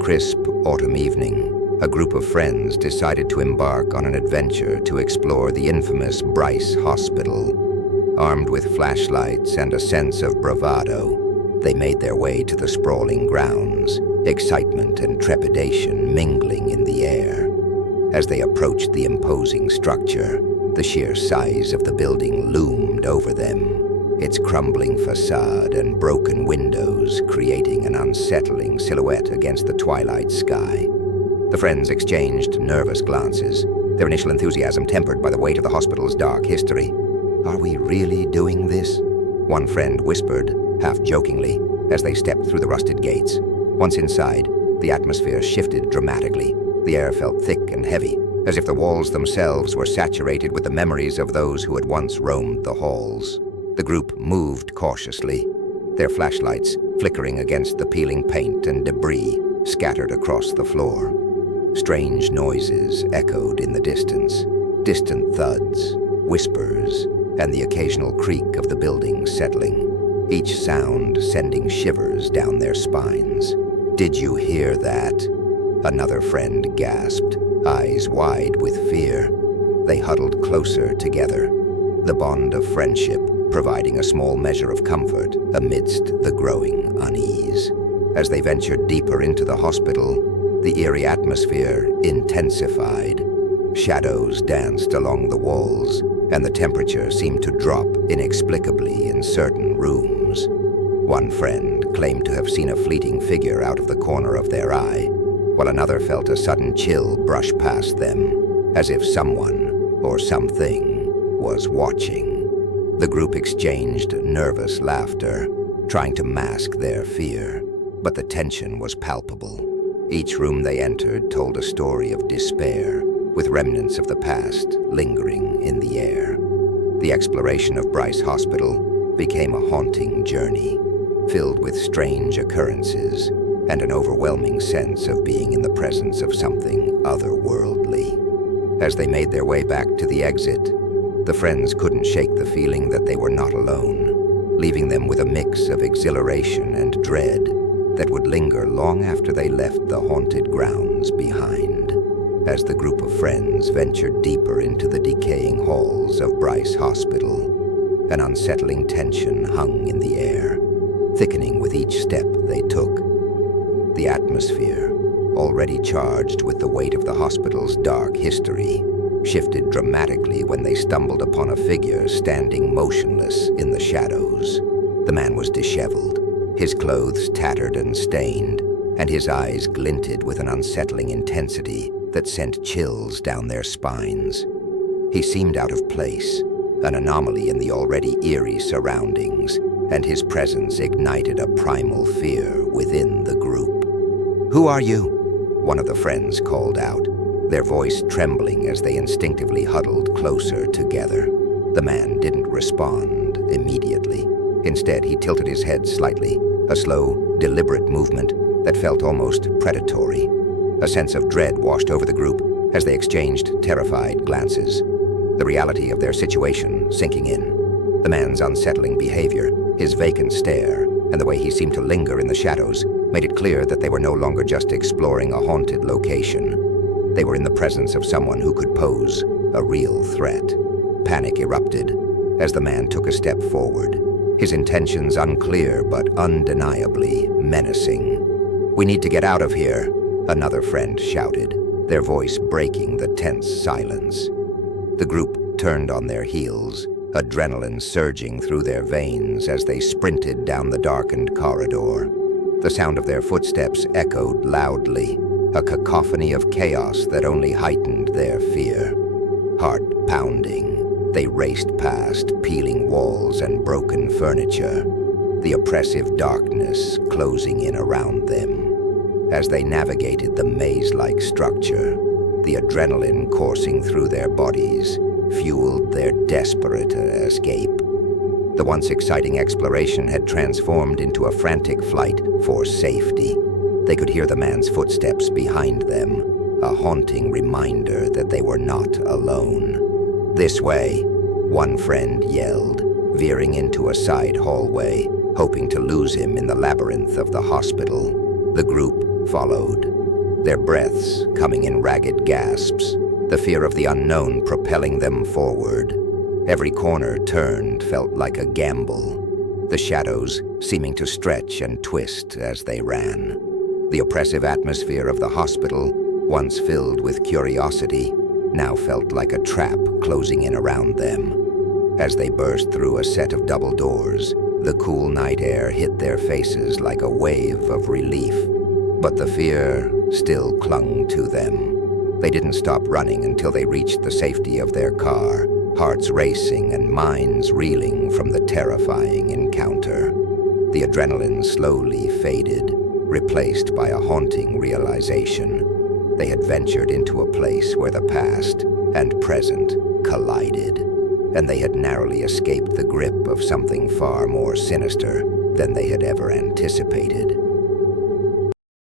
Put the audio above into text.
crisp autumn evening, a group of friends decided to embark on an adventure to explore the infamous Bryce Hospital. Armed with flashlights and a sense of bravado, they made their way to the sprawling grounds, excitement and trepidation mingling in the air. As they approached the imposing structure, the sheer size of the building loomed over them, its crumbling facade and broken windows creating an unsettling silhouette against the twilight sky. The friends exchanged nervous glances, their initial enthusiasm tempered by the weight of the hospital's dark history. "Are we really doing this?" one friend whispered, half-jokingly, as they stepped through the rusted gates. Once inside, the atmosphere shifted dramatically. The air felt thick and heavy, as if the walls themselves were saturated with the memories of those who had once roamed the halls. The group moved cautiously, their flashlights flickering against the peeling paint and debris scattered across the floor. Strange noises echoed in the distance, distant thuds, whispers, and the occasional creak of the building settling, each sound sending shivers down their spines. "Did you hear that?" another friend gasped, eyes wide with fear. They huddled closer together, the bond of friendship providing a small measure of comfort amidst the growing unease. As they ventured deeper into the hospital, the eerie atmosphere intensified. Shadows danced along the walls, and the temperature seemed to drop inexplicably in certain rooms. One friend claimed to have seen a fleeting figure out of the corner of their eye, while another felt a sudden chill brush past them, as if someone or something was watching. The group exchanged nervous laughter, trying to mask their fear, but the tension was palpable. Each room they entered told a story of despair, with remnants of the past lingering in the air. The exploration of Bryce Hospital became a haunting journey, filled with strange occurrences and an overwhelming sense of being in the presence of something otherworldly. As they made their way back to the exit, the friends couldn't shake the feeling that they were not alone, leaving them with a mix of exhilaration and dread that would linger long after they left the haunted grounds behind. As the group of friends ventured deeper into the decaying halls of Bryce Hospital, an unsettling tension hung in the air, thickening with each step they took. The atmosphere, already charged with the weight of the hospital's dark history, shifted dramatically when they stumbled upon a figure standing motionless in the shadows. The man was disheveled, his clothes tattered and stained, and his eyes glinted with an unsettling intensity that sent chills down their spines. He seemed out of place, an anomaly in the already eerie surroundings, and his presence ignited a primal fear within the group. "Who are you?" one of the friends called out, their voice trembling as they instinctively huddled closer together. The man didn't respond immediately. Instead, he tilted his head slightly, a slow, deliberate movement that felt almost predatory. A sense of dread washed over the group as they exchanged terrified glances, the reality of their situation sinking in. The man's unsettling behavior, his vacant stare, and the way he seemed to linger in the shadows made it clear that they were no longer just exploring a haunted location. They were in the presence of someone who could pose a real threat. Panic erupted as the man took a step forward, his intentions unclear but undeniably menacing. "We need to get out of here," another friend shouted, their voice breaking the tense silence. The group turned on their heels, adrenaline surging through their veins as they sprinted down the darkened corridor. The sound of their footsteps echoed loudly, a cacophony of chaos that only heightened their fear. Heart pounding, they raced past peeling walls and broken furniture, the oppressive darkness closing in around them. As they navigated the maze-like structure, the adrenaline coursing through their bodies fueled their desperate escape. The once exciting exploration had transformed into a frantic flight for safety. They could hear the man's footsteps behind them, a haunting reminder that they were not alone. "This way," one friend yelled, veering into a side hallway, hoping to lose him in the labyrinth of the hospital. The group followed, their breaths coming in ragged gasps, the fear of the unknown propelling them forward. Every corner turned felt like a gamble, the shadows seeming to stretch and twist as they ran. The oppressive atmosphere of the hospital, once filled with curiosity, now felt like a trap closing in around them. As they burst through a set of double doors, the cool night air hit their faces like a wave of relief. But the fear still clung to them. They didn't stop running until they reached the safety of their car, hearts racing and minds reeling from the terrifying encounter. The adrenaline slowly faded, replaced by a haunting realization. They had ventured into a place where the past and present collided, and they had narrowly escaped the grip of something far more sinister than they had ever anticipated.